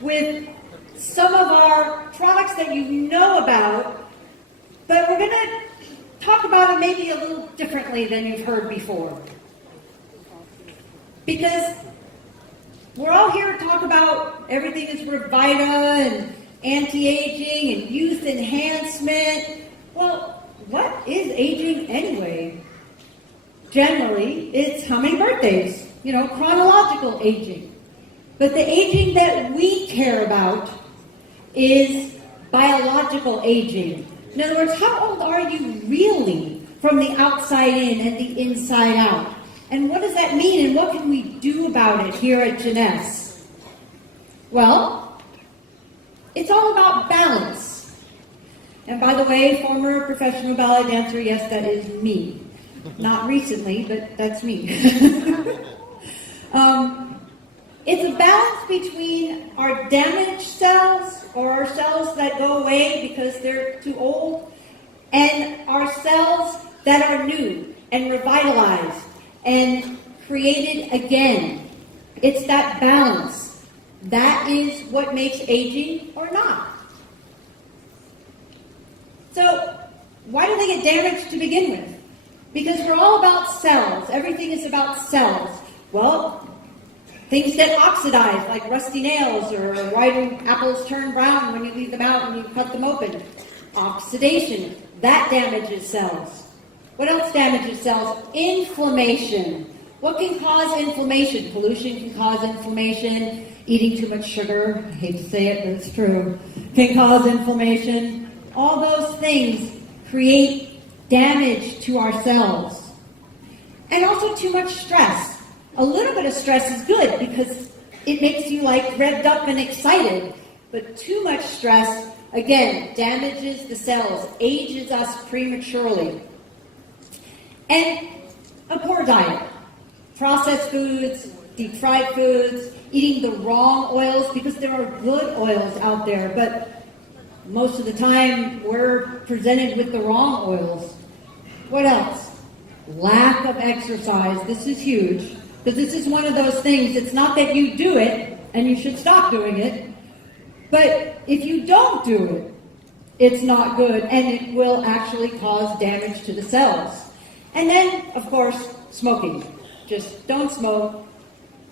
with some of our products that you know about, but we're going to talk about it maybe a little differently than you've heard before. Because we're all here to talk about everything is Revita and anti-aging and youth enhancement. Well, what is aging anyway? Generally, it's how many birthdays, chronological aging. But the aging that we care about is biological aging. In other words, how old are you really from the outside in and the inside out? And what does that mean, and what can we do about it here at Jeunesse? Well, it's all about balance. And by the way, former professional ballet dancer, yes, that is me. Not recently, but that's me. It's a balance between our damaged cells, or our cells that go away because they're too old, and our cells that are new and revitalized and created again. It's that balance. That is what makes aging or not. So, why do they get damaged to begin with? Because we're all about cells. Everything is about cells. Well, things get oxidized, like rusty nails, or why do apples turn brown when you leave them out and you cut them open? Oxidation. That damages cells. What else damages cells? Inflammation. What can cause inflammation? Pollution can cause inflammation. Eating too much sugar, I hate to say it, but it's true, can cause inflammation. All those things create damage to our cells. And also too much stress. A little bit of stress is good because it makes you revved up and excited. But too much stress, again, damages the cells, ages us prematurely. And a poor diet. Processed foods, deep fried foods, eating the wrong oils, because there are good oils out there, but most of the time we're presented with the wrong oils. What else? Lack of exercise. This is huge, because this is one of those things. It's not that you do it, and you should stop doing it, but if you don't do it, it's not good, and it will actually cause damage to the cells. And then, of course, smoking. Just don't smoke.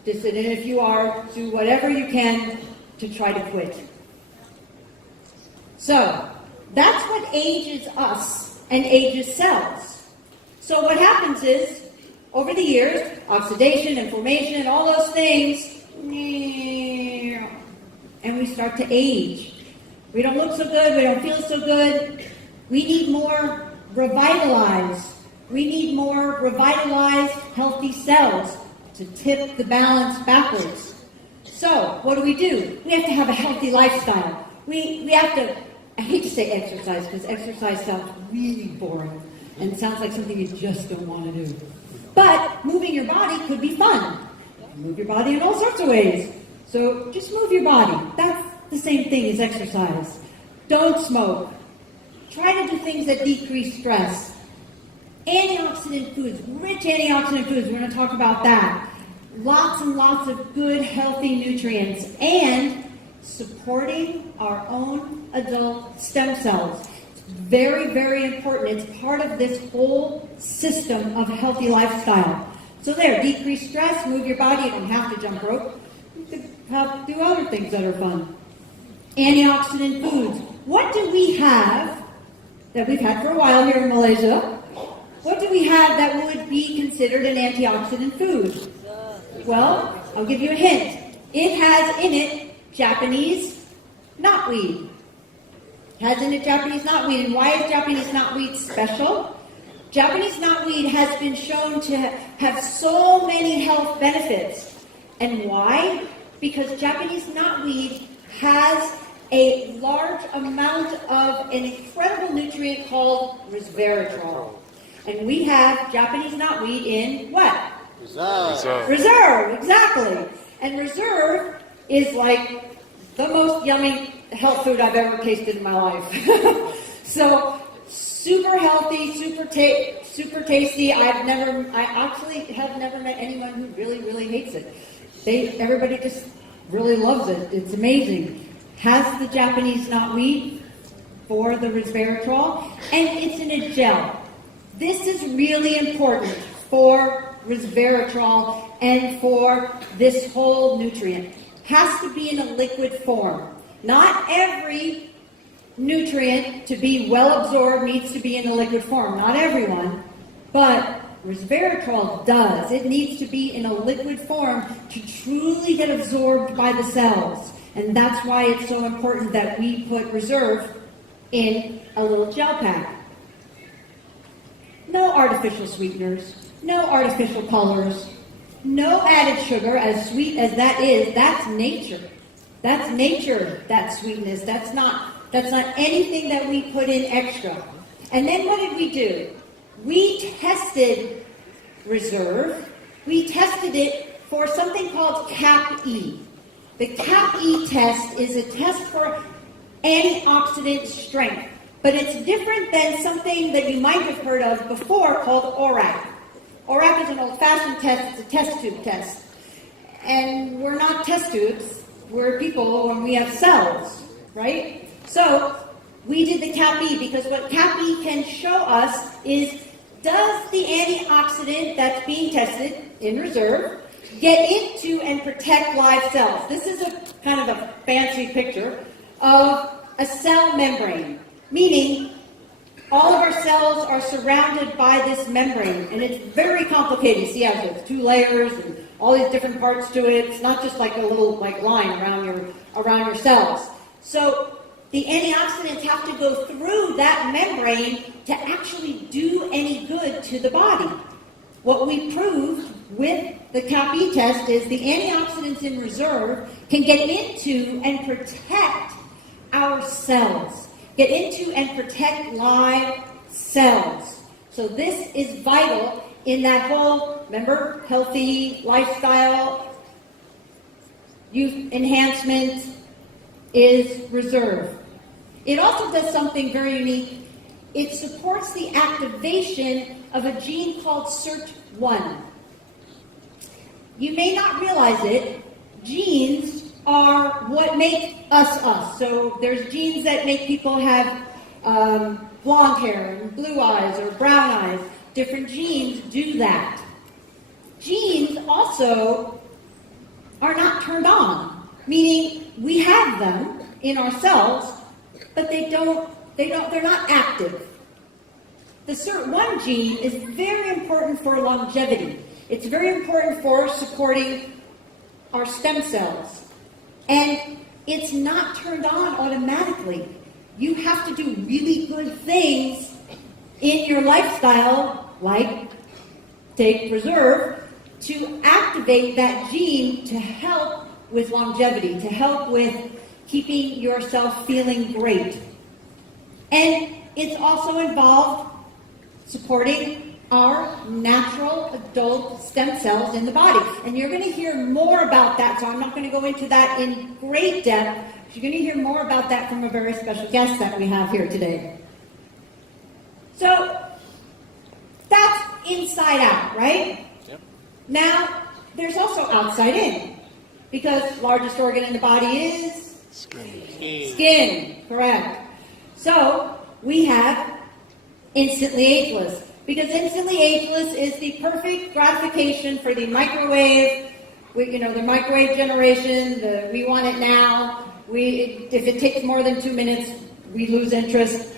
And if you are, do whatever you can to try to quit. So, that's what ages us and ages cells. So what happens is, over the years, oxidation, inflammation, all those things, and we start to age. We don't look so good, we don't feel so good. We need more revitalized. We need more revitalized, healthy cells to tip the balance backwards. So, what do? We have to have a healthy lifestyle. We have to, I hate to say exercise, because exercise sounds really boring, and it sounds like something you just don't want to do. But moving your body could be fun. Move your body in all sorts of ways. So, just move your body. That's the same thing as exercise. Don't smoke. Try to do things that decrease stress. Antioxidant foods, rich antioxidant foods, we're going to talk about that. Lots and lots of good, healthy nutrients, and supporting our own adult stem cells. It's very, very important. It's part of this whole system of healthy lifestyle. So there, decrease stress, move your body. You don't have to jump rope. You can do other things that are fun. Antioxidant foods. What do we have that we've had for a while here in Malaysia? What do we have that would be considered an antioxidant food? Well, I'll give you a hint. It has in it Japanese knotweed. It has in it Japanese knotweed. And why is Japanese knotweed special? Japanese knotweed has been shown to have so many health benefits. And why? Because Japanese knotweed has a large amount of an incredible nutrient called resveratrol. And we have Japanese knotweed in what? Reserve, exactly. And Reserve is like the most yummy health food I've ever tasted in my life. So, super healthy, super tasty. I actually have never met anyone who really, really hates it. Everybody just really loves it. It's amazing. Has the Japanese knotweed for the resveratrol, and it's in a gel. This is really important for resveratrol and for this whole nutrient. Has to be in a liquid form. Not every nutrient to be well absorbed needs to be in a liquid form. Not everyone, but resveratrol does. It needs to be in a liquid form to truly get absorbed by the cells. And that's why it's so important that we put Reserve in a little gel pack. No artificial sweeteners, no artificial colors, no added sugar, as sweet as that is. That's nature. That's nature, that sweetness. That's not anything that we put in extra. And then what did we do? We tested Reserve. We tested it for something called CAP-E. The CAP-E test is a test for antioxidant strength, but it's different than something that you might have heard of before called ORAC. ORAC is an old-fashioned test. It's a test tube test. And we're not test tubes. We're people and we have cells, right? So we did the CAP-E because what CAP-E can show us is, does the antioxidant that's being tested in Reserve get into and protect live cells? This is a kind of a fancy picture of a cell membrane, meaning all of our cells are surrounded by this membrane, and it's very complicated. See how there's 2 layers and all these different parts to it. It's not just like a little line around your cells. So the antioxidants have to go through that membrane to actually do any good to the body. What we proved with the CAP-E test is the antioxidants in Reserve can get into and protect our cells, get into and protect live cells. So this is vital in that whole, remember, healthy lifestyle, youth enhancement is Reserve. It also does something very unique. It supports the activation of a gene called SIRT1. You may not realize it. Genes are what make us us. So there's genes that make people have blonde hair and blue eyes or brown eyes. Different genes do that. Genes also are not turned on, meaning we have them in ourselves, but they're not active. The SIRT1 gene is very important for longevity. It's very important for supporting our stem cells. And it's not turned on automatically. You have to do really good things in your lifestyle, like take Reserve, to activate that gene to help with longevity, to help with keeping yourself feeling great. And it's also involved supporting our natural adult stem cells in the body. And you're going to hear more about that, so I'm not going to go into that in great depth. You're going to hear more about that from a very special guest that we have here today. So that's inside out, right? Yep. Now, there's also outside in, because largest organ in the body is skin, correct. So we have instantly ageless, because instantly ageless is the perfect gratification for the microwave. The microwave generation. We want it now. If it takes more than 2 minutes, we lose interest.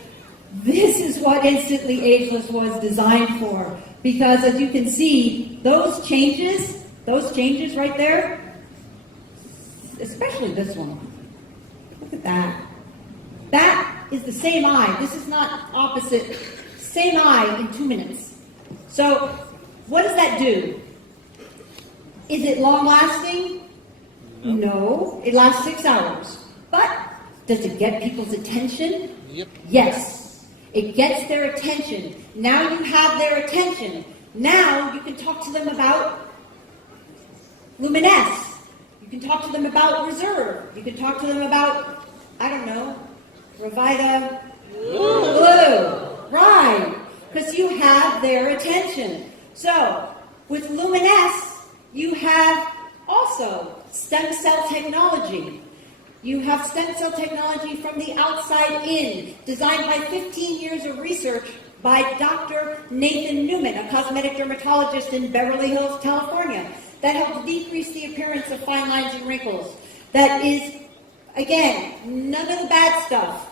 This is what instantly ageless was designed for, because as you can see, those changes right there, especially this one. Look at that. That is the same eye. This is not opposite. Same eye in 2 minutes. So, what does that do? Is it long-lasting? No. It lasts 6 hours. But, does it get people's attention? Yep. Yes. It gets their attention. Now you have their attention. Now you can talk to them about Y.E.S. You can talk to them about Reserve. You can talk to them about, RevitaBlu. Right. Because you have their attention. So, with Y.E.S, you have also stem cell technology. You have stem cell technology from the outside in, designed by 15 years of research by Dr. Nathan Newman, a cosmetic dermatologist in Beverly Hills, California, that helps decrease the appearance of fine lines and wrinkles. That is, again, none of the bad stuff.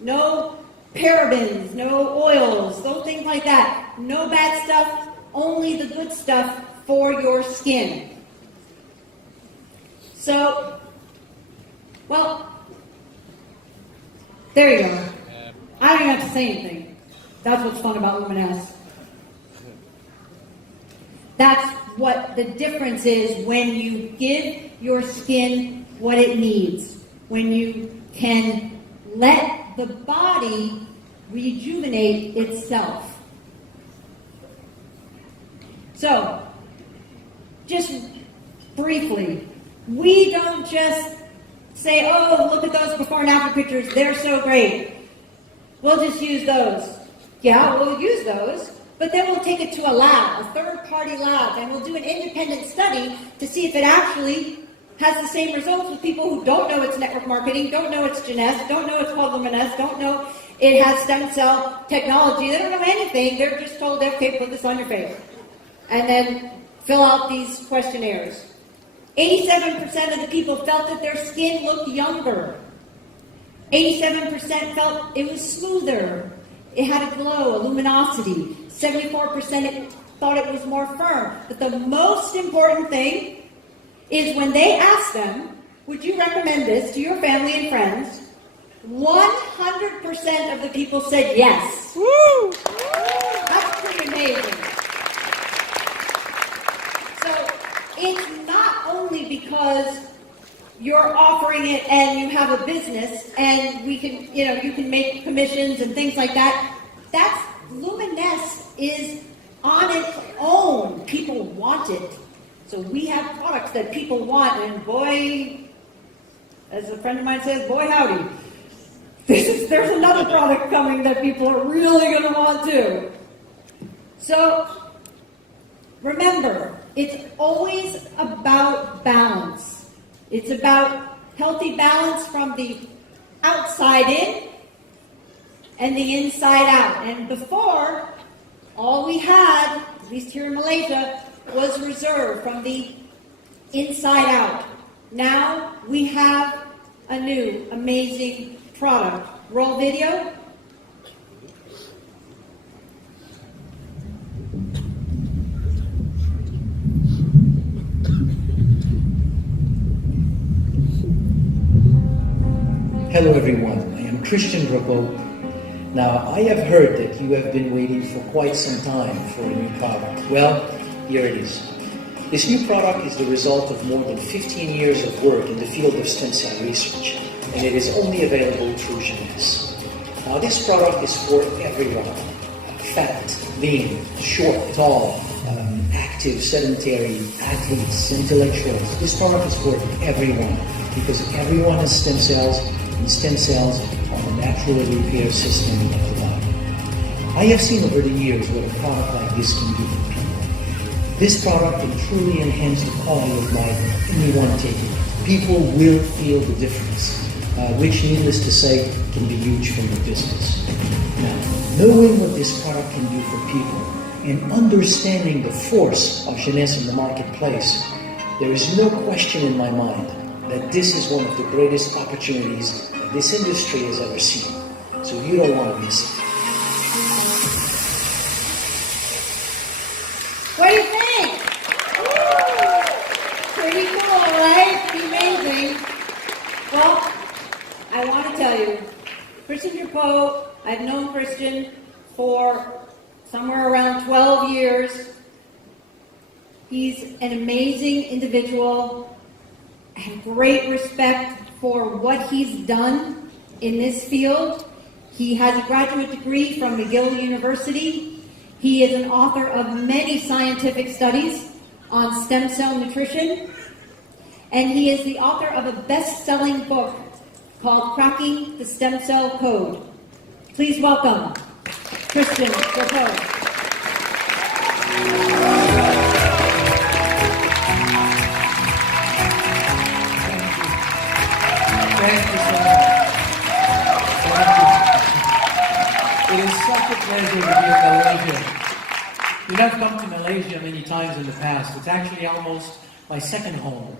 No parabens, no oils, those things like that. No bad stuff, only the good stuff for your skin. So, well, there you go. I don't even have to say anything. That's what's fun about Luminous. That's what the difference is when you give your skin what it needs. When you can let the body rejuvenate itself. So, just briefly, we don't just say, oh, look at those before and after pictures, they're so great. We'll just use those. Yeah, we'll use those, but then we'll take it to a lab, a third-party lab, and we'll do an independent study to see if it actually has the same results with people who don't know it's network marketing, don't know it's Jeunesse, don't know it's called Luminous, don't know it has stem cell technology. They don't know anything. They're just told, okay, put this on your face. And then fill out these questionnaires. 87% of the people felt that their skin looked younger. 87% felt it was smoother. It had a glow, a luminosity. 74% thought it was more firm. But the most important thing is when they asked them, would you recommend this to your family and friends? 100% of the people said yes. Woo! That's pretty amazing. So it's not only because you're offering it and you have a business and we can, you can make commissions and things like that. That's Luminous is on its own. People want it. So we have products that people want, and boy, as a friend of mine says, boy howdy. There's another product coming that people are really going to want too. So remember, it's always about balance. It's about healthy balance from the outside in and the inside out. And before, all we had, at least here in Malaysia, was reserved from the inside out. Now we have a new amazing product. Roll video. Hello everyone, I am Christian Rocco. Now I have heard that you have been waiting for quite some time for a new product. Well, here it is. This new product is the result of more than 15 years of work in the field of stem cell research, and it is only available through Jeunesse. Now this product is for everyone. Fat, lean, short, tall, active, sedentary, athletes, intellectuals. This product is for everyone because everyone has stem cells, and stem cells are the natural repair system of the body. I have seen over the years what a product like this can do for people. This product can truly enhance the quality of life of anyone taking it. People will feel the difference, which, needless to say, can be huge for your business. Now, knowing what this product can do for people and understanding the force of Jeunesse in the marketplace, there is no question in my mind that this is one of the greatest opportunities that this industry has ever seen. So you don't want to miss it. What do you think? Pretty cool, right? Amazing. Well, I want to tell you, Christian Dupont, I've known Christian for somewhere around 12 years. He's an amazing individual. I have great respect for what he's done in this field. He has a graduate degree from McGill University. He is an author of many scientific studies on stem cell nutrition. And he is the author of a best-selling book called Cracking the Stem Cell Code. Please welcome Christian Dupont. Malaysia. You know, I've come to Malaysia many times in the past. It's actually almost my second home.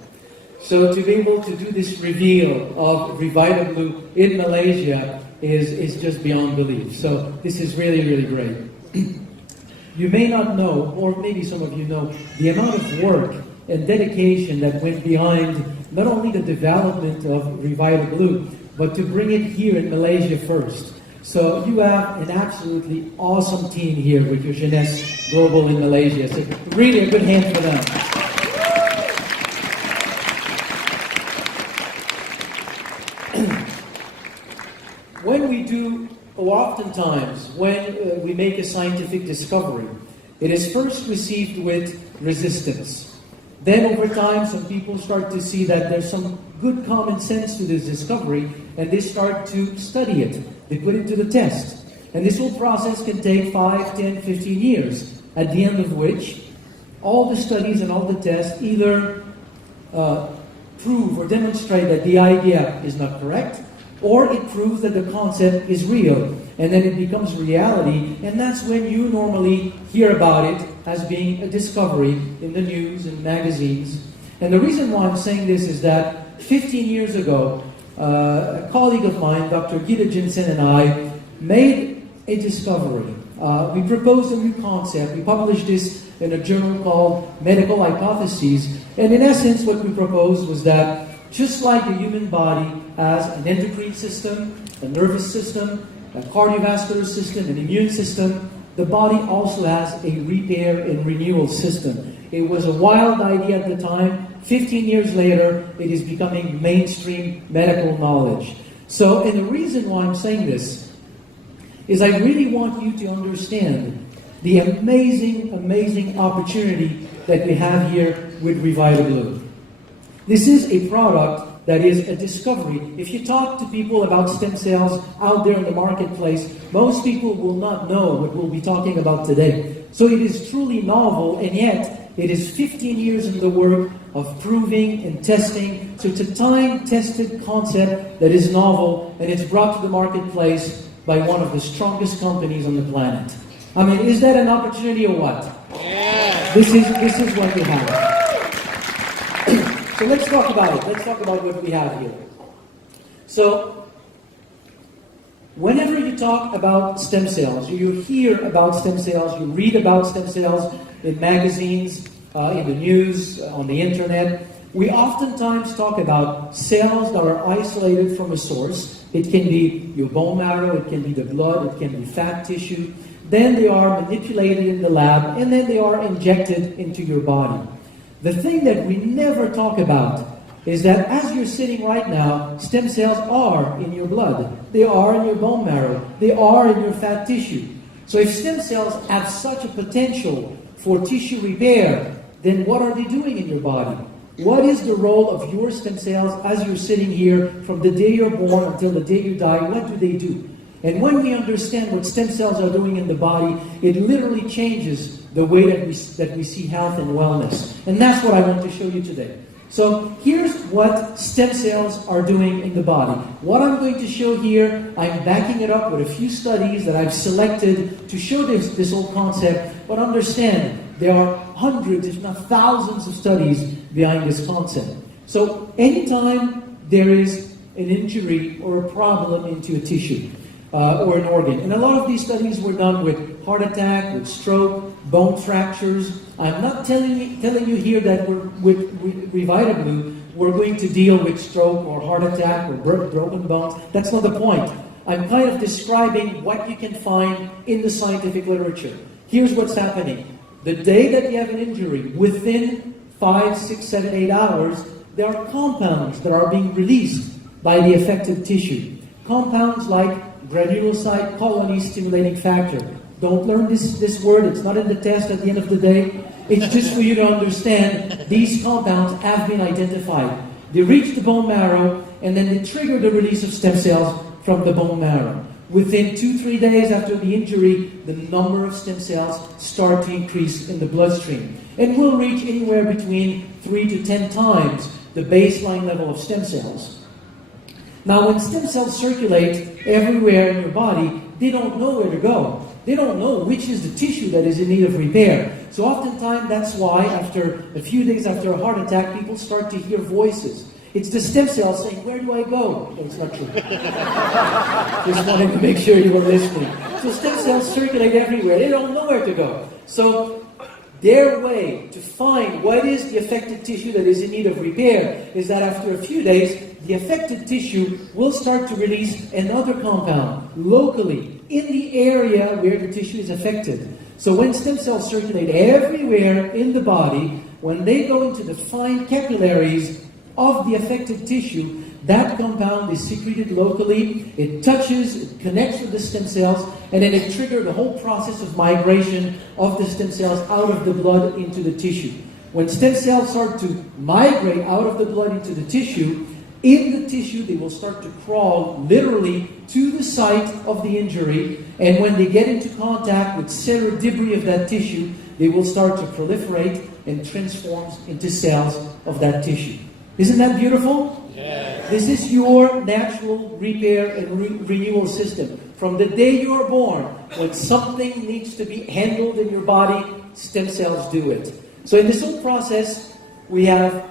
So to be able to do this reveal of RevitaBlu in Malaysia is just beyond belief. So this is really, really great. You may not know, or maybe some of you know, the amount of work and dedication that went behind not only the development of RevitaBlu, but to bring it here in Malaysia first. So you have an absolutely awesome team here with your Jeunesse Global in Malaysia. So really a good hand for them. When we do, or oftentimes, when we make a scientific discovery, it is first received with resistance. Then over time, some people start to see that there's some good common sense to this discovery, and they start to study it. They put it to the test. And this whole process can take 5, 10, 15 years, at the end of which all the studies and all the tests either prove or demonstrate that the idea is not correct, or it proves that the concept is real, and then it becomes reality, and that's when you normally hear about it as being a discovery in the news and magazines. And the reason why I'm saying this is that 15 years ago, a colleague of mine, Dr. Gita Jensen, and I made a discovery. We proposed a new concept. We published this in a journal called Medical Hypotheses, and in essence what we proposed was that just like the human body has an endocrine system, a nervous system, a cardiovascular system, an immune system, the body also has a repair and renewal system. It was a wild idea at the time. 15 years later, it is becoming mainstream medical knowledge. So, and the reason why I'm saying this is I really want you to understand the amazing, amazing opportunity that we have here with RevitaBlu. This is a product that is a discovery. If you talk to people about stem cells out there in the marketplace, most people will not know what we'll be talking about today. So it is truly novel, and yet it is 15 years in the work of proving and testing. So it's a time-tested concept that is novel, and it's brought to the marketplace by one of the strongest companies on the planet. I mean, is that an opportunity or what? Yeah. This is what we have. So let's talk about it. Let's talk about what we have here. So, whenever you talk about stem cells, you hear about stem cells, you read about stem cells in magazines, in the news, on the internet, we oftentimes talk about cells that are isolated from a source. It can be your bone marrow, it can be the blood, it can be fat tissue. Then they are manipulated in the lab, and then they are injected into your body. The thing that we never talk about is that as you're sitting right now, stem cells are in your blood. They are in your bone marrow. They are in your fat tissue. So if stem cells have such a potential for tissue repair, then what are they doing in your body? What is the role of your stem cells as you're sitting here from the day you're born until the day you die? What do they do? And when we understand what stem cells are doing in the body, it literally changes the way that we see health and wellness. And that's what I want to show you today. So here's what stem cells are doing in the body. What I'm going to show here, I'm backing it up with a few studies that I've selected to show this whole concept. But understand, there are hundreds, if not thousands of studies behind this concept. So anytime there is an injury or a problem into a tissue, or an organ. And a lot of these studies were done with heart attack, with stroke, bone fractures. I'm not telling you here that with RevitaBlu, we're going to deal with stroke or heart attack or broken bones. That's not the point. I'm kind of describing what you can find in the scientific literature. Here's what's happening. The day that you have an injury, within 5, 6, 7, 8 hours, there are compounds that are being released by the affected tissue. Compounds like granulocyte colony stimulating factor. Don't learn this word. It's not in the test at the end of the day. It's just for you to understand these compounds have been identified. They reach the bone marrow, and then they trigger the release of stem cells from the bone marrow. Within 2-3 days after the injury, the number of stem cells start to increase in the bloodstream. And will reach anywhere between 3 to 10 times the baseline level of stem cells. Now, when stem cells circulate everywhere in your body, they don't know where to go. they don't know which is the tissue that is in need of repair. So oftentimes that's why after a few days after a heart attack, people start to hear voices. It's the stem cells saying, where do I go? No, it's not true. Just wanted to make sure you were listening. So stem cells circulate everywhere. They don't know where to go. So their way to find what is the affected tissue that is in need of repair is that after a few days, the affected tissue will start to release another compound locally in the area where the tissue is affected. So when stem cells circulate everywhere in the body, when they go into the fine capillaries of the affected tissue, that compound is secreted locally, it touches, it connects with the stem cells, and then it triggers the whole process of migration of the stem cells out of the blood into the tissue. When stem cells start to migrate out of the blood into the tissue, in the tissue they will start to crawl literally to the site of the injury, and when they get into contact with cellular debris of that tissue, they will start to proliferate and transform into cells of that tissue. Isn't that beautiful? Yes. This is your natural repair and renewal system. From the day you are born, when something needs to be handled in your body, stem cells do it. So in this whole process, we have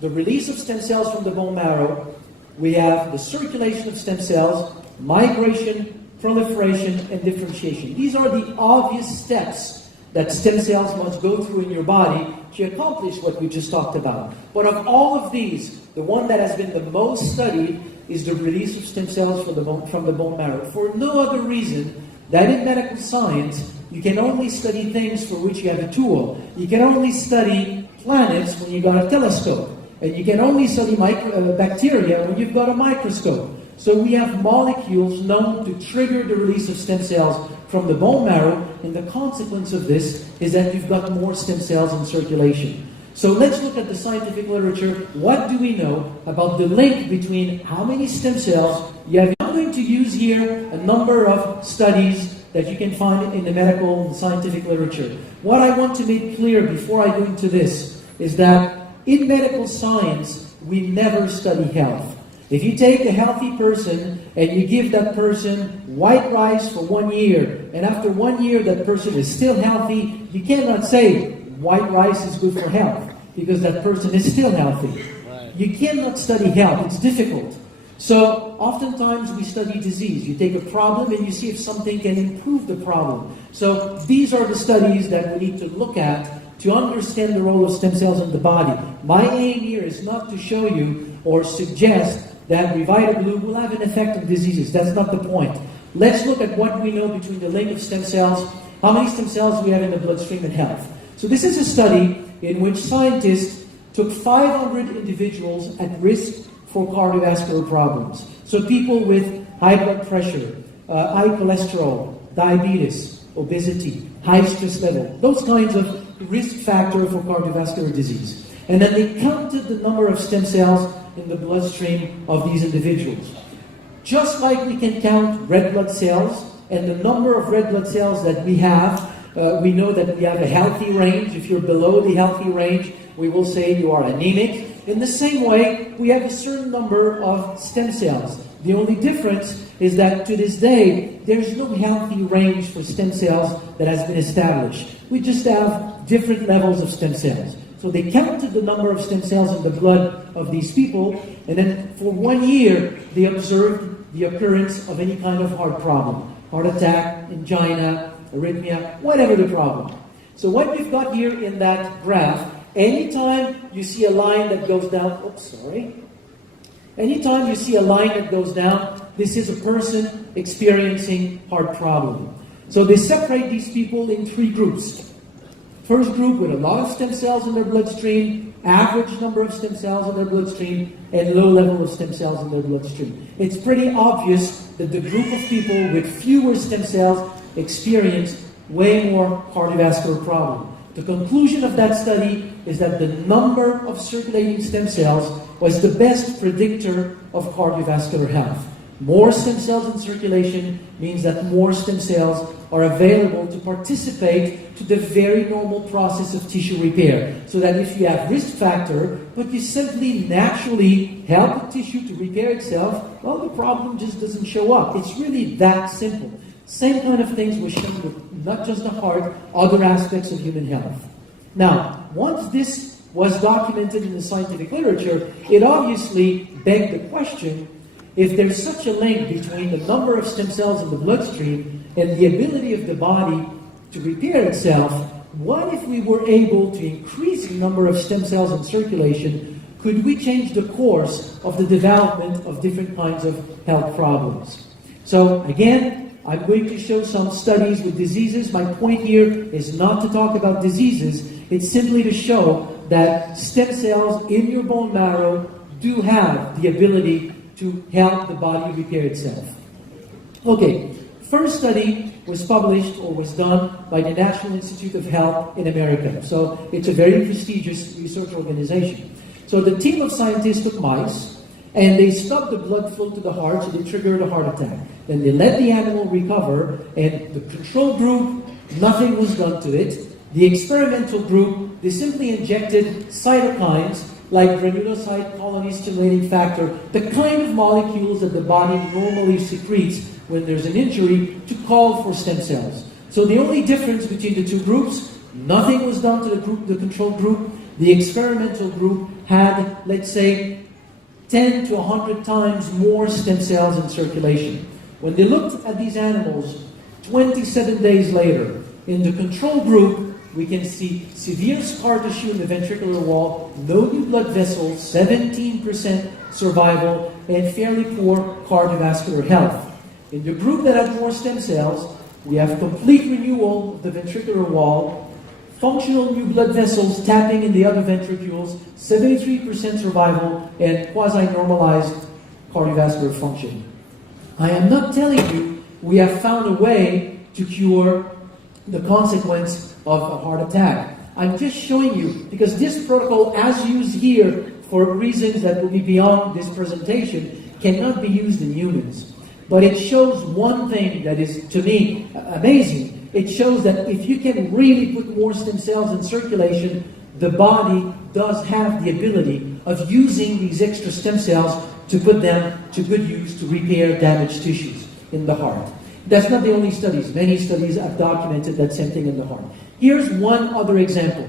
the release of stem cells from the bone marrow, we have the circulation of stem cells, migration, proliferation, and differentiation. These are the obvious steps that stem cells must go through in your body to accomplish what we just talked about. But of all of these, the one that has been the most studied is the release of stem cells from the bone marrow. For no other reason that in medical science, you can only study things for which you have a tool. You can only study planets when you got a telescope. And you can only study bacteria when you've got a microscope. So we have molecules known to trigger the release of stem cells from the bone marrow, and the consequence of this is that you've got more stem cells in circulation. So let's look at the scientific literature. What do we know about the link between how many stem cells you have? I'm going to use here a number of studies that you can find in the medical and scientific literature. What I want to make clear before I go into this is that in medical science, we never study health. If you take a healthy person and you give that person white rice for 1 year, and after 1 year that person is still healthy, you cannot say white rice is good for health, because that person is still healthy. Right. You cannot study health, it's difficult. So oftentimes we study disease. You take a problem and you see if something can improve the problem. So these are the studies that we need to look at to understand the role of stem cells in the body. My aim here is not to show you or suggest that RevitaBlu will have an effect on diseases. That's not the point. Let's look at what we know between the link of stem cells, how many stem cells we have in the bloodstream and health. So this is a study in which scientists took 500 individuals at risk for cardiovascular problems. So people with high blood pressure, high cholesterol, diabetes, obesity, high stress level, those kinds of risk factor for cardiovascular disease. And then they counted the number of stem cells in the bloodstream of these individuals. Just like we can count red blood cells, and the number of red blood cells that we have, we know that we have a healthy range. If you're below the healthy range, we will say you are anemic. In the same way, we have a certain number of stem cells. The only difference is that to this day, there's no healthy range for stem cells that has been established. We just have different levels of stem cells. So they counted the number of stem cells in the blood of these people, and then for 1 year, they observed the occurrence of any kind of heart problem. Heart attack, angina, arrhythmia, whatever the problem. So what we've got here in that graph, anytime you see a line that goes down, anytime you see a line that goes down, this is a person experiencing heart problem. So they separate these people in 3 groups. First group with a lot of stem cells in their bloodstream, average number of stem cells in their bloodstream, and low level of stem cells in their bloodstream. It's pretty obvious that the group of people with fewer stem cells experienced way more cardiovascular problems. The conclusion of that study is that the number of circulating stem cells was the best predictor of cardiovascular health. More stem cells in circulation means that more stem cells are available to participate to the very normal process of tissue repair. So that if you have risk factor, but you simply naturally help the tissue to repair itself, well, the problem just doesn't show up. It's really that simple. Same kind of things were shown with not just the heart, other aspects of human health. Now, once this was documented in the scientific literature, it obviously begged the question, if there's such a link between the number of stem cells in the bloodstream and the ability of the body to repair itself, what if we were able to increase the number of stem cells in circulation? Could we change the course of the development of different kinds of health problems? So again, I'm going to show some studies with diseases. My point here is not to talk about diseases. It's simply to show that stem cells in your bone marrow do have the ability to help the body repair itself. Okay, first study was published or was done by the National Institute of Health in America. So it's a very prestigious research organization. So the team of scientists took mice and they stopped the blood flow to the heart, so they triggered a heart attack. Then they let the animal recover, and the control group, nothing was done to it. The experimental group, they simply injected cytokines like granulocyte colony stimulating factor, the kind of molecules that the body normally secretes when there's an injury to call for stem cells. So the only difference between the two groups, nothing was done to the control group. The experimental group had, let's say, 10 to 100 times more stem cells in circulation. When they looked at these animals 27 days later, in the control group, we can see severe scar tissue in the ventricular wall, no new blood vessels, 17% survival, and fairly poor cardiovascular health. In the group that had more stem cells, we have complete renewal of the ventricular wall, functional new blood vessels tapping in the other ventricules, 73% survival, and quasi-normalized cardiovascular function. I am not telling you we have found a way to cure the consequence of a heart attack. I'm just showing you, because this protocol, as used here for reasons that will be beyond this presentation, cannot be used in humans. But it shows one thing that is, to me, amazing. It shows that if you can really put more stem cells in circulation, the body does have the ability of using these extra stem cells to put them to good use to repair damaged tissues in the heart. That's not the only studies. Many studies have documented that same thing in the heart. Here's one other example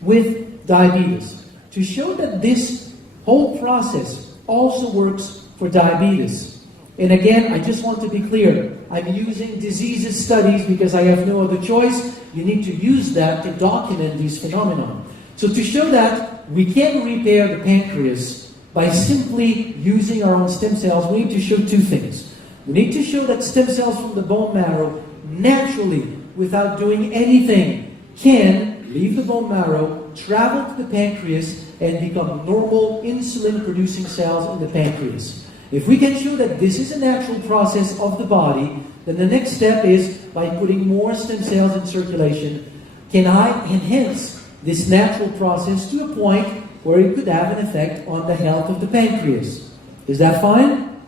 with diabetes to show that this whole process also works for diabetes. And again, I just want to be clear. I'm using diseases studies because I have no other choice. You need to use that to document these phenomena. So to show that we can repair the pancreas by simply using our own stem cells, we need to show two things. We need to show that stem cells from the bone marrow naturally, without doing anything, can leave the bone marrow, travel to the pancreas, and become normal insulin-producing cells in the pancreas. If we can show that this is a natural process of the body, then the next step is, by putting more stem cells in circulation, can I enhance this natural process to a point where it could have an effect on the health of the pancreas? Is that fine?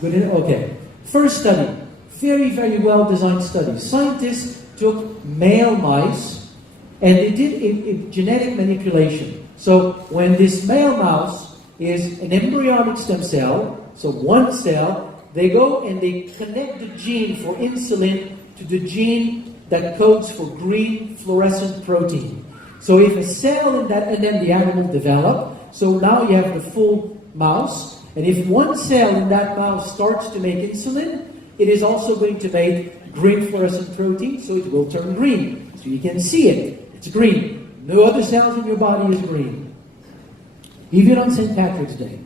Good. Okay. First study, very, very well-designed study. Scientists took male mice and they did a genetic manipulation. So when this male mouse is an embryonic stem cell, so one cell, they go and they connect the gene for insulin to the gene that codes for green fluorescent protein. So if a cell in that, and then the animal develop, so now you have the full mouse, and if one cell in that mouse starts to make insulin, it is also going to make green fluorescent protein, so it will turn green. So you can see it, it's green. No other cells in your body is green. Even on St. Patrick's Day.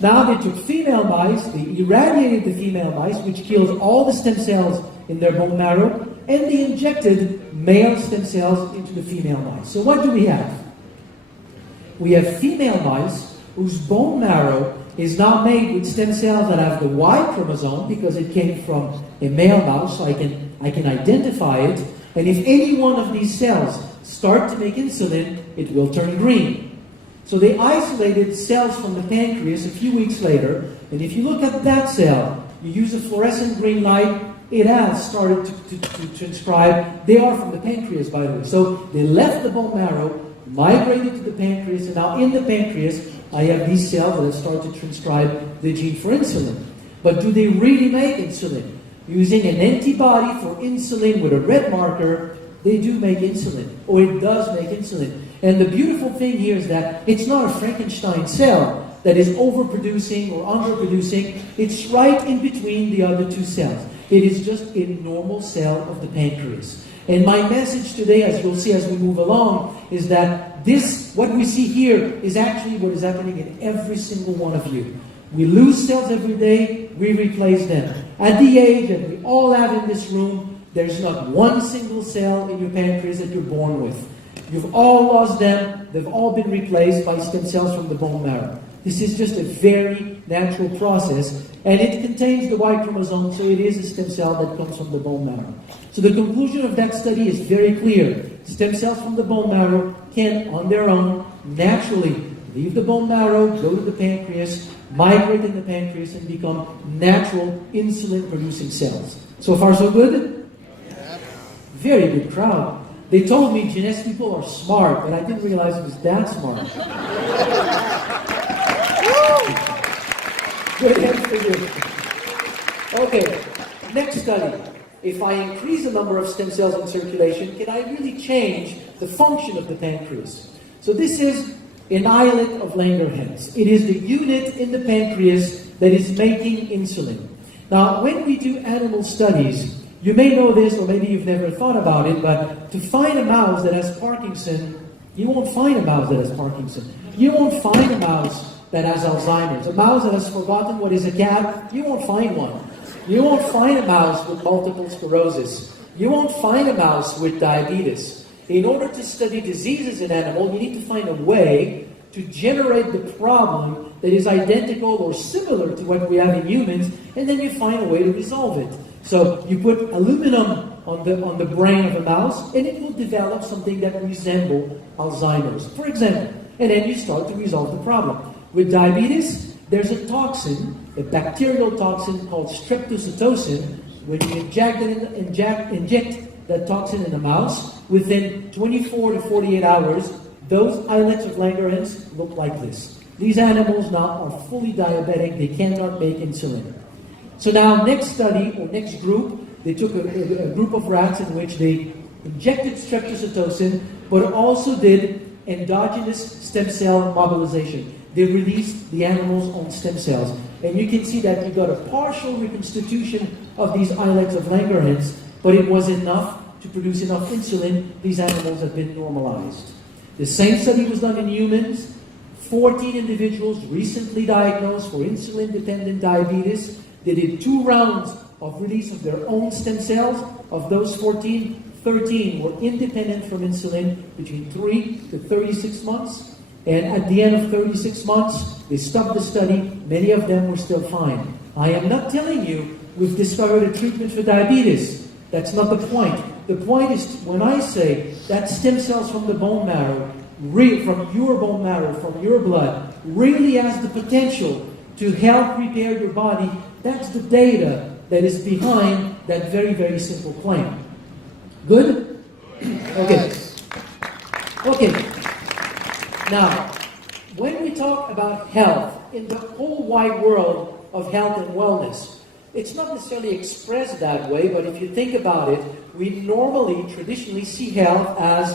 Now they took female mice, they irradiated the female mice, which kills all the stem cells in their bone marrow, and they injected male stem cells into the female mice. So what do we have? We have female mice whose bone marrow is now made with stem cells that have the Y chromosome because it came from a male mouse, so I can identify it. And if any one of these cells start to make insulin, it will turn green. So they isolated cells from the pancreas a few weeks later, and if you look at that cell, you use a fluorescent green light, it has started to transcribe. They are from the pancreas, by the way. So they left the bone marrow, migrated to the pancreas, and now in the pancreas, I have these cells that have started to transcribe the gene for insulin. But do they really make insulin? Using an antibody for insulin with a red marker, they do make insulin, or it does make insulin. And the beautiful thing here is that it's not a Frankenstein cell that is overproducing or underproducing. It's right in between the other two cells. It is just a normal cell of the pancreas. And my message today, as you'll see as we move along, is that what we see here is actually what is happening in every single one of you. We lose cells every day, we replace them. At the age that we all have in this room, there's not one single cell in your pancreas that you're born with. You've all lost them, they've all been replaced by stem cells from the bone marrow. This is just a very natural process, and it contains the Y chromosome, so it is a stem cell that comes from the bone marrow. So the conclusion of that study is very clear. Stem cells from the bone marrow can, on their own, naturally leave the bone marrow, go to the pancreas, migrate in the pancreas, and become natural insulin-producing cells. So far, so good? Very good crowd. They told me Jeunesse people are smart, but I didn't realize it was that smart. Good answer for you. Okay, next study. If I increase the number of stem cells in circulation, can I really change the function of the pancreas? So this is an islet of Langerhans. It is the unit in the pancreas that is making insulin. Now, when we do animal studies, you may know this, or maybe you've never thought about it, but to find a mouse that has Parkinson, you won't find a mouse that has Parkinson. You won't find a mouse that has Alzheimer's. A mouse that has forgotten what is a cat, you won't find one. You won't find a mouse with multiple sclerosis. You won't find a mouse with diabetes. In order to study diseases in animals, you need to find a way to generate the problem that is identical or similar to what we have in humans, and then you find a way to resolve it. So you put aluminum on the brain of a mouse, and it will develop something that resembles Alzheimer's, for example. And then you start to resolve the problem. With diabetes, there's a toxin, a bacterial toxin called streptozotocin. When you inject that toxin in the mouse, within 24 to 48 hours, those islets of Langerhans look like this. These animals now are fully diabetic. They cannot make insulin. So now, next study, or next group, they took a group of rats in which they injected streptozotocin, but also did endogenous stem cell mobilization. They released the animal's own stem cells. And you can see that you got a partial reconstitution of these islets of Langerhans, but it was enough to produce enough insulin. These animals have been normalized. The same study was done in humans. 14 individuals recently diagnosed for insulin-dependent diabetes. They did 2 rounds of release of their own stem cells. Of those 14, 13 were independent from insulin between 3 to 36 months. And at the end of 36 months, they stopped the study. Many of them were still fine. I am not telling you we've discovered a treatment for diabetes. That's not the point. The point is when I say that stem cells from the bone marrow, from your bone marrow, from your blood, really has the potential to help repair your body, that's the data that is behind that very, very simple claim. Good? Okay. Okay. Now, when we talk about health, in the whole wide world of health and wellness, it's not necessarily expressed that way, but if you think about it, we normally, traditionally see health as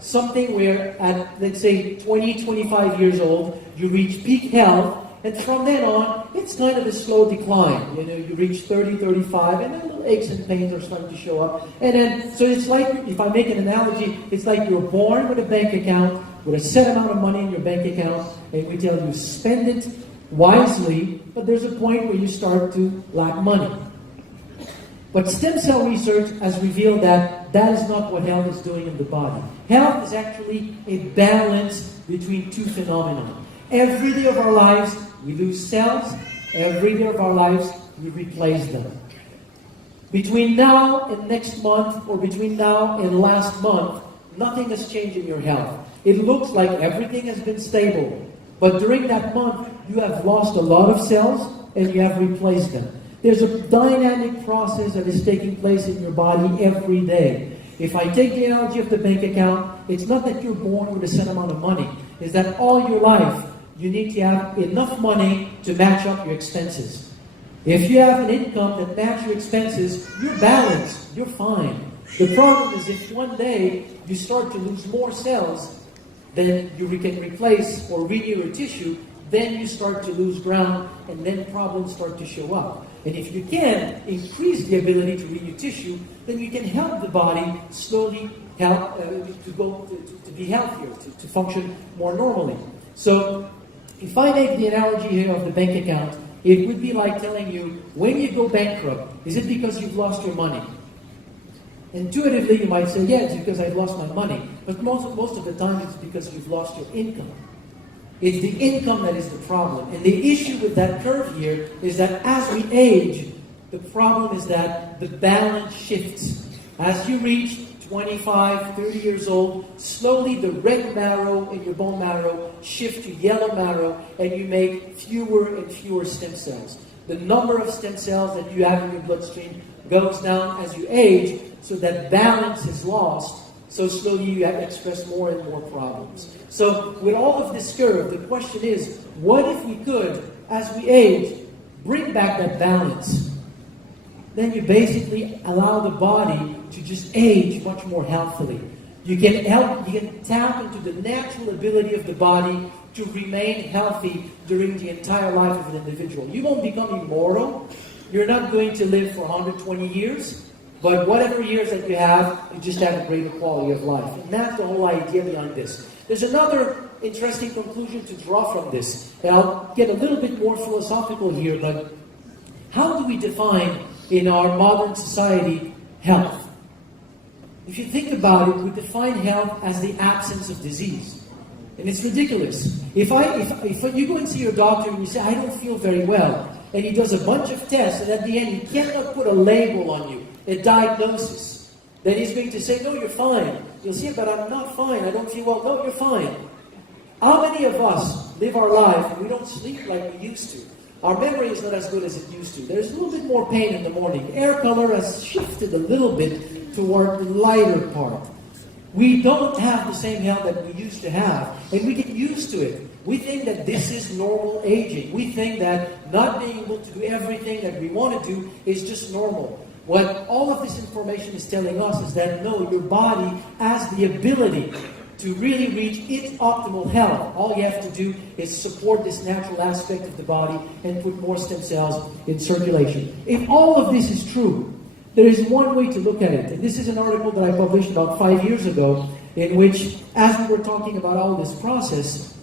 something where at, let's say, 20, 25 years old, you reach peak health, and from then on, it's kind of a slow decline. You know, you reach 30, 35, and then little aches and pains are starting to show up. And then, so it's like, if I make an analogy, it's like you're born with a bank account, with a set amount of money in your bank account, and we tell you spend it wisely, but there's a point where you start to lack money. But stem cell research has revealed that that is not what health is doing in the body. Health is actually a balance between 2 phenomena. Every day of our lives, we lose cells. Every day of our lives, we replace them. Between now and next month, or between now and last month, nothing has changed in your health. It looks like everything has been stable. But during that month, you have lost a lot of cells and you have replaced them. There's a dynamic process that is taking place in your body every day. If I take the analogy of the bank account, it's not that you're born with a set amount of money. It's that all your life, you need to have enough money to match up your expenses. If you have an income that matches your expenses, you're balanced, you're fine. The problem is if one day you start to lose more cells than you can replace or renew your tissue, then you start to lose ground, and then problems start to show up. And if you can increase the ability to renew tissue, then you can help the body slowly help to be healthier, to function more normally. So, if I make the analogy here of the bank account, it would be like telling you, when you go bankrupt, is it because you've lost your money? Intuitively, you might say, yeah, it's because I've lost my money. But most of the time, it's because you've lost your income. It's the income that is the problem. And the issue with that curve here is that as we age, the problem is that the balance shifts. As you reach 25, 30 years old, slowly the red marrow in your bone marrow shift to yellow marrow, and you make fewer and fewer stem cells. The number of stem cells that you have in your bloodstream goes down as you age, so that balance is lost. So slowly you express more and more problems. So with all of this curve, the question is, what if we could, as we age, bring back that balance? Then you basically allow the body to just age much more healthily. You can tap into the natural ability of the body to remain healthy during the entire life of an individual. You won't become immortal. You're not going to live for 120 years. But whatever years that you have, you just have a greater quality of life. And that's the whole idea behind this. There's another interesting conclusion to draw from this. And I'll get a little bit more philosophical here, but how do we define in our modern society health? If you think about it, we define health as the absence of disease. And it's ridiculous. If you go and see your doctor and you say, I don't feel very well, and he does a bunch of tests, and at the end he cannot put a label on you, a diagnosis, then he's going to say, no, you're fine. You'll say, but I'm not fine. I don't feel well. No, you're fine. How many of us live our life and we don't sleep like we used to? Our memory is not as good as it used to. There's a little bit more pain in the morning. Air color has shifted a little bit toward the lighter part. We don't have the same health that we used to have, and we get used to it. We think that this is normal aging. We think that not being able to do everything that we want to do is just normal. What all of this information is telling us is that no, your body has the ability to really reach its optimal health. All you have to do is support this natural aspect of the body and put more stem cells in circulation. If all of this is true, there is one way to look at it. And this is an article that I published about 5 years ago, in which, as we were talking about all this process,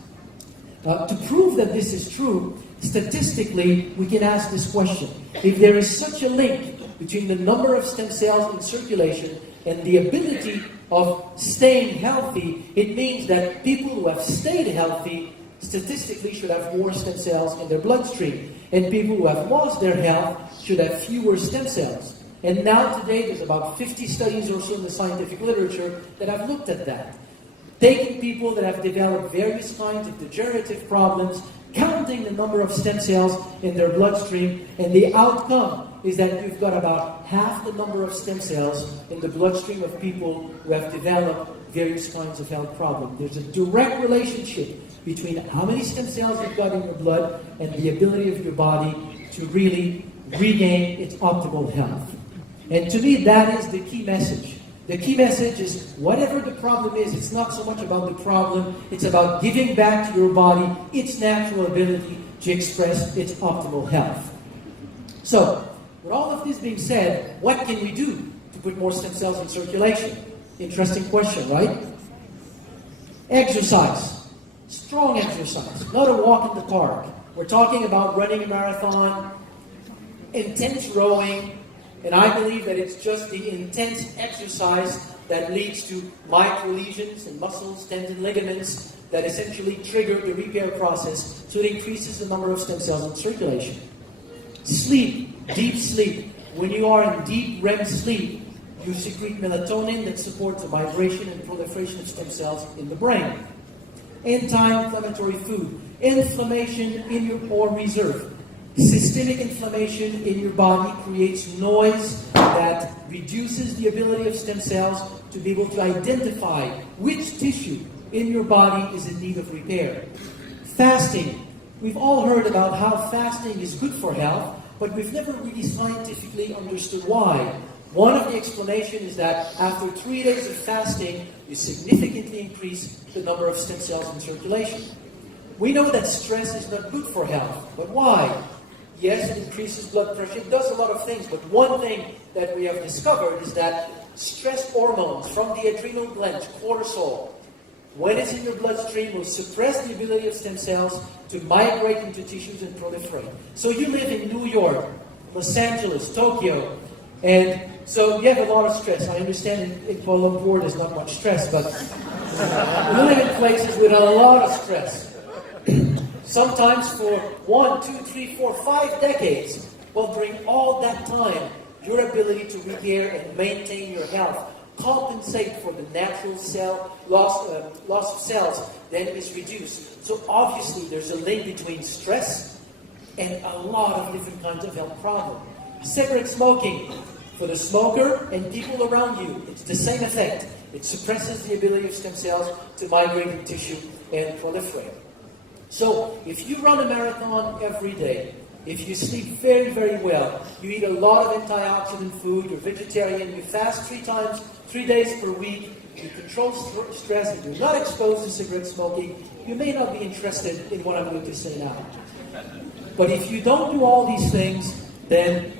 to prove that this is true, statistically, we can ask this question. If there is such a link between the number of stem cells in circulation and the ability of staying healthy, it means that people who have stayed healthy statistically should have more stem cells in their bloodstream. And people who have lost their health should have fewer stem cells. And now today there's about 50 studies or so in the scientific literature that have looked at that. Taking people that have developed various kinds of degenerative problems, counting the number of stem cells in their bloodstream, and the outcome is that you've got about half the number of stem cells in the bloodstream of people who have developed various kinds of health problems. There's a direct relationship between how many stem cells you've got in your blood and the ability of your body to really regain its optimal health. And to me, that is the key message. The key message is, whatever the problem is, it's not so much about the problem, it's about giving back to your body its natural ability to express its optimal health. So, with all of this being said, what can we do to put more stem cells in circulation? Interesting question, right? Exercise. Strong exercise. Not a walk in the park. We're talking about running a marathon, intense rowing, and I believe that it's just the intense exercise that leads to micro-lesions in muscles, tendons, ligaments that essentially trigger the repair process, so it increases the number of stem cells in circulation. Sleep, deep sleep. When you are in deep REM sleep, you secrete melatonin that supports the vibration and proliferation of stem cells in the brain. Anti-inflammatory food. Inflammation in your pore reserve. Systemic inflammation in your body creates noise that reduces the ability of stem cells to be able to identify which tissue in your body is in need of repair. Fasting. We've all heard about how fasting is good for health, but we've never really scientifically understood why. One of the explanations is that after 3 days of fasting, you significantly increase the number of stem cells in circulation. We know that stress is not good for health, but why? Yes, it increases blood pressure. It does a lot of things, but one thing that we have discovered is that stress hormones from the adrenal glands, cortisol, when it's in your bloodstream, will suppress the ability of stem cells to migrate into tissues and proliferate. So you live in New York, Los Angeles, Tokyo, and so you have a lot of stress. I understand in Kuala Lumpur there's not much stress, but we live in places with a lot of stress. Sometimes for 1, 2, 3, 4, 5 decades. Well, during all that time, your ability to repair and maintain your health, compensate for the natural loss of cells, then is reduced. So obviously there's a link between stress and a lot of different kinds of health problems. Cigarette smoking, for the smoker and people around you, it's the same effect. It suppresses the ability of stem cells to migrate in tissue and proliferate. So if you run a marathon every day, if you sleep very, very well, you eat a lot of antioxidant food, you're vegetarian, you fast 3 days per week, you control stress, and you're not exposed to cigarette smoking, you may not be interested in what I'm going to say now. But if you don't do all these things, then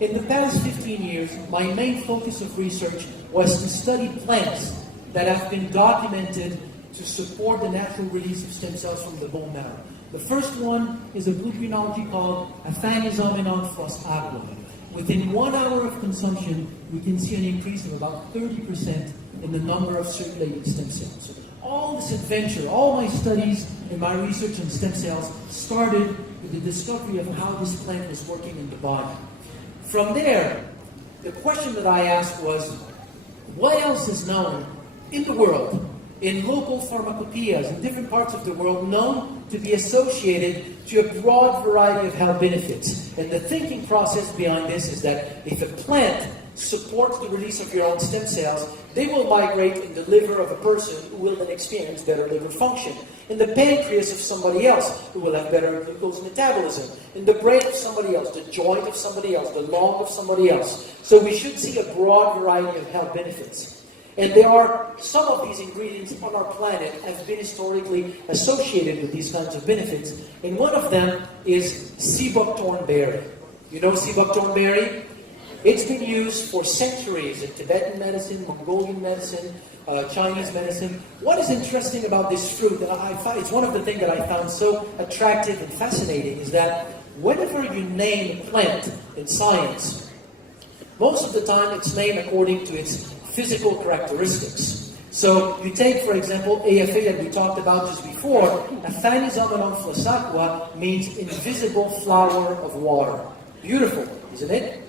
in the past 15 years, my main focus of research was to study plants that have been documented to support the natural release of stem cells from the bone marrow. The first one is a gluconology called Aphanizomenon flos aqua. Within 1 hour of consumption, we can see an increase of about 30% in the number of circulating stem cells. So all this adventure, all my studies and my research on stem cells started with the discovery of how this plant was working in the body. From there, the question that I asked was, what else is known in the world, in local pharmacopoeias in different parts of the world, known to be associated to a broad variety of health benefits? And the thinking process behind this is that if a plant supports the release of your own stem cells, they will migrate in the liver of a person who will then experience better liver function, in the pancreas of somebody else who will have better glucose metabolism, in the brain of somebody else, the joint of somebody else, the lung of somebody else. So we should see a broad variety of health benefits. And there are some of these ingredients on our planet have been historically associated with these kinds of benefits. And one of them is sea buckthorn berry. You know sea buckthorn berry? It's been used for centuries in Tibetan medicine, Mongolian medicine, Chinese medicine. What is interesting about this fruit, and I find it's one of the things that I found so attractive and fascinating, is that whenever you name a plant in science, most of the time it's named according to its physical characteristics. So you take, for example, AFA that we talked about just before. Aphanizomenon flos aqua means invisible flower of water. Beautiful, isn't it?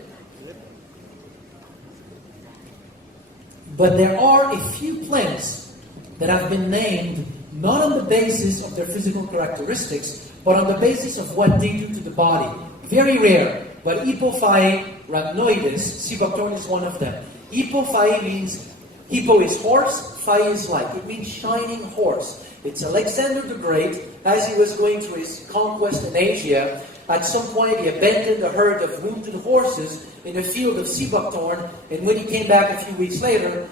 But there are a few plants that have been named not on the basis of their physical characteristics, but on the basis of what they do to the body. Very rare, but Hippophae rhamnoides, sea buckthorn is one of them. Hippophae means, hippo is horse, phae is like. It means shining horse. It's Alexander the Great, as he was going through his conquest in Asia. At some point, he abandoned a herd of wounded horses in a field of sea buckthorn, and when he came back a few weeks later,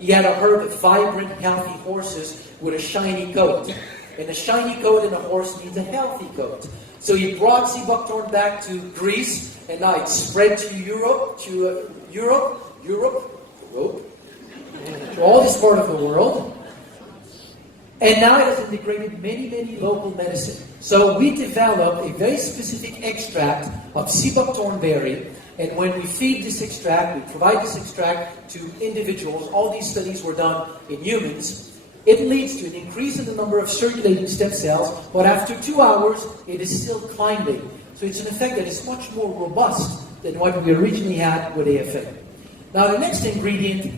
he had a herd of vibrant, healthy horses with a shiny coat. And a shiny coat in a horse means a healthy coat. So he brought sea buckthorn back to Greece, and now it's spread to Europe, to all this part of the world. And now it has integrated many local medicine. So we developed a very specific extract of sea buckthorn berry, and when we feed this extract, we provide this extract to individuals. All these studies were done in humans. It leads to an increase in the number of circulating stem cells, but after 2 hours, it is still climbing. So it's an effect that is much more robust than what we originally had with AFA. Now the next ingredient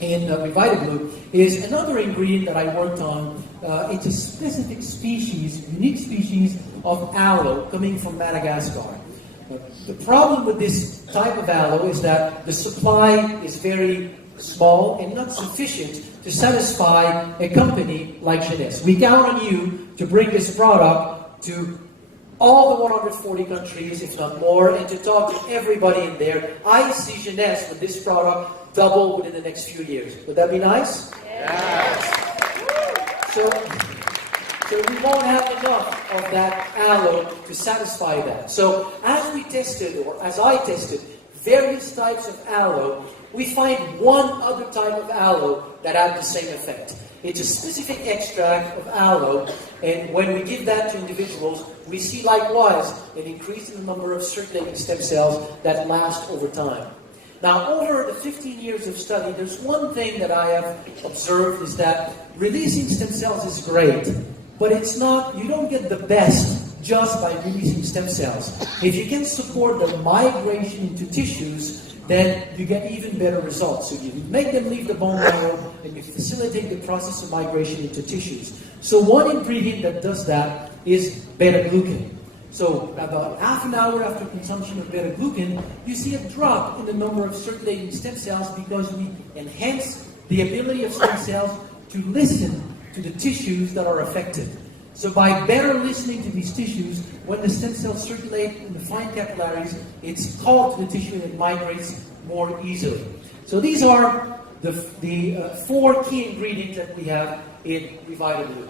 in RevitaBlu is another ingredient that I worked on. It's a specific species, unique species of aloe coming from Madagascar. The problem with this type of aloe is that the supply is very small and not sufficient to satisfy a company like Jeunesse. We count on you to bring this product to all the 140 countries, if not more, and to talk to everybody in there. I see Jeunesse with this product double within the next few years. Would that be nice? Yes. So we won't have enough of that aloe to satisfy that. So as we tested, or as I tested, various types of aloe, we find one other type of aloe that had the same effect. It's a specific extract of aloe, and when we give that to individuals, we see likewise an increase in the number of circulating stem cells that last over time. Now, over the 15 years of study, there's one thing that I have observed is that releasing stem cells is great, but it's not, you don't get the best just by releasing stem cells. If you can support the migration into tissues, then you get even better results. So you make them leave the bone marrow and you facilitate the process of migration into tissues. So one ingredient that does that is beta-glucan. So about half an hour after consumption of beta-glucan, you see a drop in the number of circulating stem cells because we enhance the ability of stem cells to listen to the tissues that are affected. So by better listening to these tissues, when the stem cells circulate in the fine capillaries, it's called to the tissue and it migrates more easily. So these are the 4 key ingredients that we have in RevitaBlu.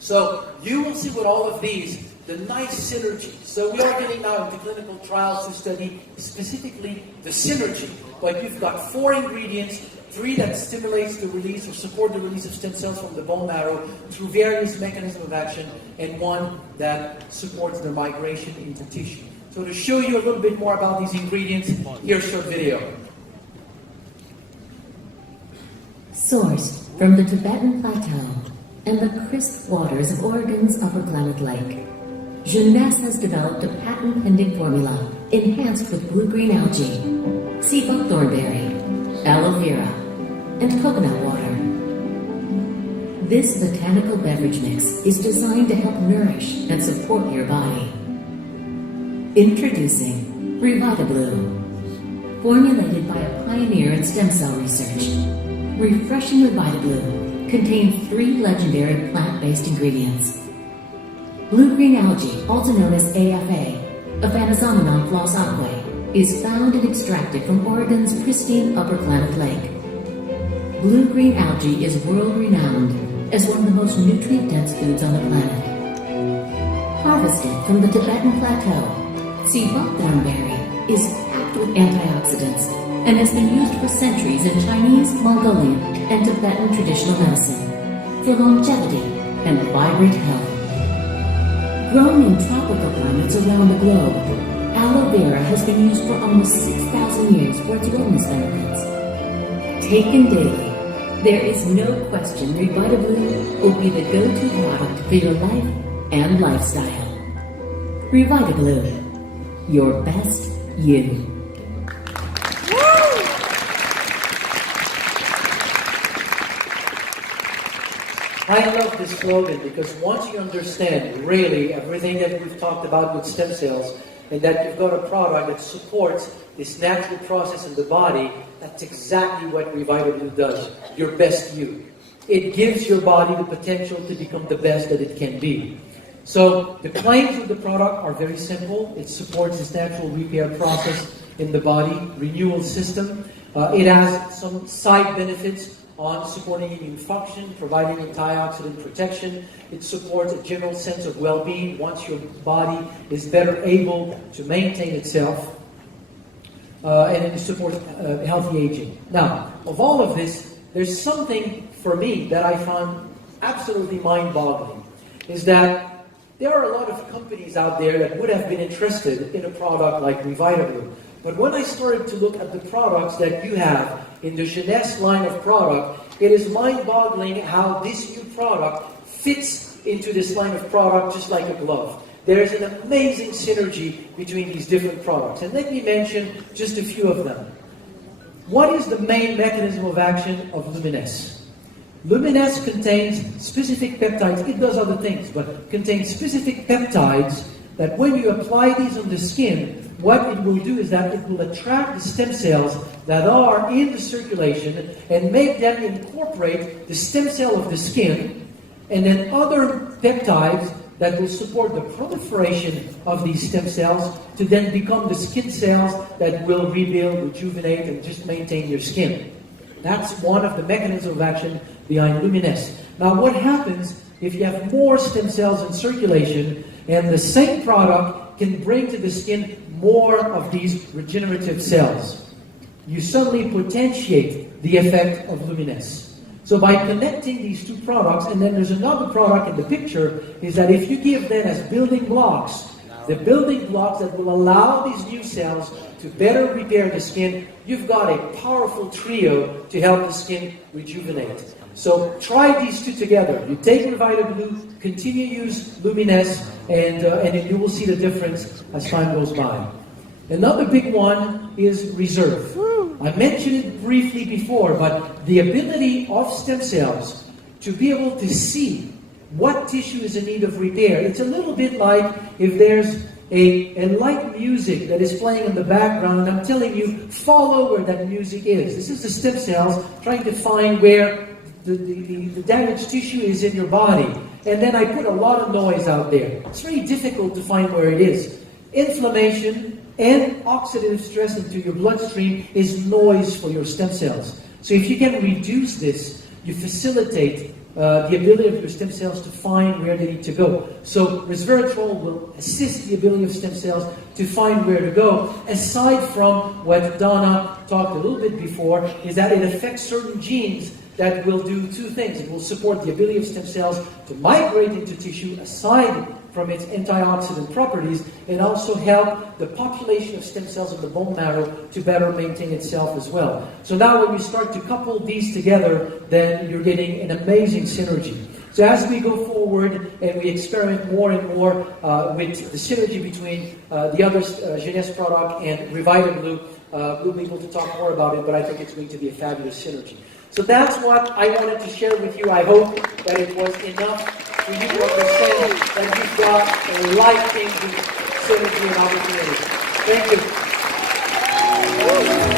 So you will see with all of these the nice synergy. So we are getting now into clinical trials to study specifically the synergy. But you've got 4 ingredients, 3 that stimulates the release or support the release of stem cells from the bone marrow through various mechanisms of action, and 1 that supports their migration into tissue. So to show you a little bit more about these ingredients, here's a short video. Sourced from the Tibetan Plateau and the crisp waters of Oregon's Upper Klamath Lake, Jeunesse has developed a patent-pending formula enhanced with blue-green algae, sea buckthornberry, aloe vera, and coconut water. This botanical beverage mix is designed to help nourish and support your body. Introducing RevitaBlu. Formulated by a pioneer in stem cell research, refreshing RevitaBlu contains 3 legendary plant-based ingredients. Blue-green algae, also known as AFA, Aphanizomenon floss aquae, is found and extracted from Oregon's pristine Upper Klamath Lake. Blue-green algae is world-renowned as one of the most nutrient-dense foods on the planet. Harvested from the Tibetan Plateau, sea buckthornberry is packed with antioxidants and has been used for centuries in Chinese, Mongolian, and Tibetan traditional medicine for longevity and vibrant health. Grown in tropical climates around the globe, aloe vera has been used for almost 6,000 years for its wellness benefits. Taken daily, there is no question RevitaBlu will be the go-to product for your life and lifestyle. RevitaBlu, your best you. I love this slogan because once you understand really everything that we've talked about with stem cells, and that you've got a product that supports this natural process in the body, that's exactly what RevitaBlu does, your best you. It gives your body the potential to become the best that it can be. So the claims of the product are very simple. It supports this natural repair process in the body, renewal system. It has some side benefits on supporting immune function, providing antioxidant protection. It supports a general sense of well-being once your body is better able to maintain itself. And it supports healthy aging. Now, of all of this, there's something for me that I found absolutely mind-boggling, is that there are a lot of companies out there that would have been interested in a product like RevitaBlu. But when I started to look at the products that you have in the Jeunesse line of product, it is mind-boggling how this new product fits into this line of product just like a glove. There is an amazing synergy between these different products. And let me mention just a few of them. What is the main mechanism of action of Jeunesse? Jeunesse contains specific peptides. It does other things, but contains specific peptides that when you apply these on the skin, what it will do is that it will attract the stem cells that are in the circulation and make them incorporate the stem cell of the skin, and then other peptides that will support the proliferation of these stem cells to then become the skin cells that will rebuild, rejuvenate, and just maintain your skin. That's one of the mechanisms of action behind Luminesse. Now, what happens if you have more stem cells in circulation and the same product can bring to the skin more of these regenerative cells? You suddenly potentiate the effect of Luminesse. So by connecting these two products, and then there's another product in the picture, is that if you give them as building blocks, the building blocks that will allow these new cells to better repair the skin, you've got a powerful trio to help the skin rejuvenate. So try these two together. You take RevitaBlu, continue to use Luminesse, and then you will see the difference as time goes by. Another big one is reserve. I mentioned it briefly before, but the ability of stem cells to be able to see what tissue is in need of repair. It's a little bit like if there's a light music that is playing in the background, and I'm telling you, follow where that music is. This is the stem cells trying to find where the damaged tissue is in your body. And then I put a lot of noise out there. It's very difficult to find where it is. Inflammation and oxidative stress into your bloodstream is noise for your stem cells. So if you can reduce this, you facilitate the ability of your stem cells to find where they need to go. So resveratrol will assist the ability of stem cells to find where to go. Aside from what Donna talked a little bit before, is that it affects certain genes that will do two things. It will support the ability of stem cells to migrate into tissue aside from its antioxidant properties, and also help the population of stem cells in the bone marrow to better maintain itself as well. So now when you start to couple these together, then you're getting an amazing synergy. So as we go forward and we experiment more and more with the synergy between the other Jeunesse product and RevitaBlu, we'll be able to talk more about it, but I think it's going to be a fabulous synergy. So that's what I wanted to share with you. I hope that it was enough for you to understand that you've got a life-changing synergy and opportunity. Thank you.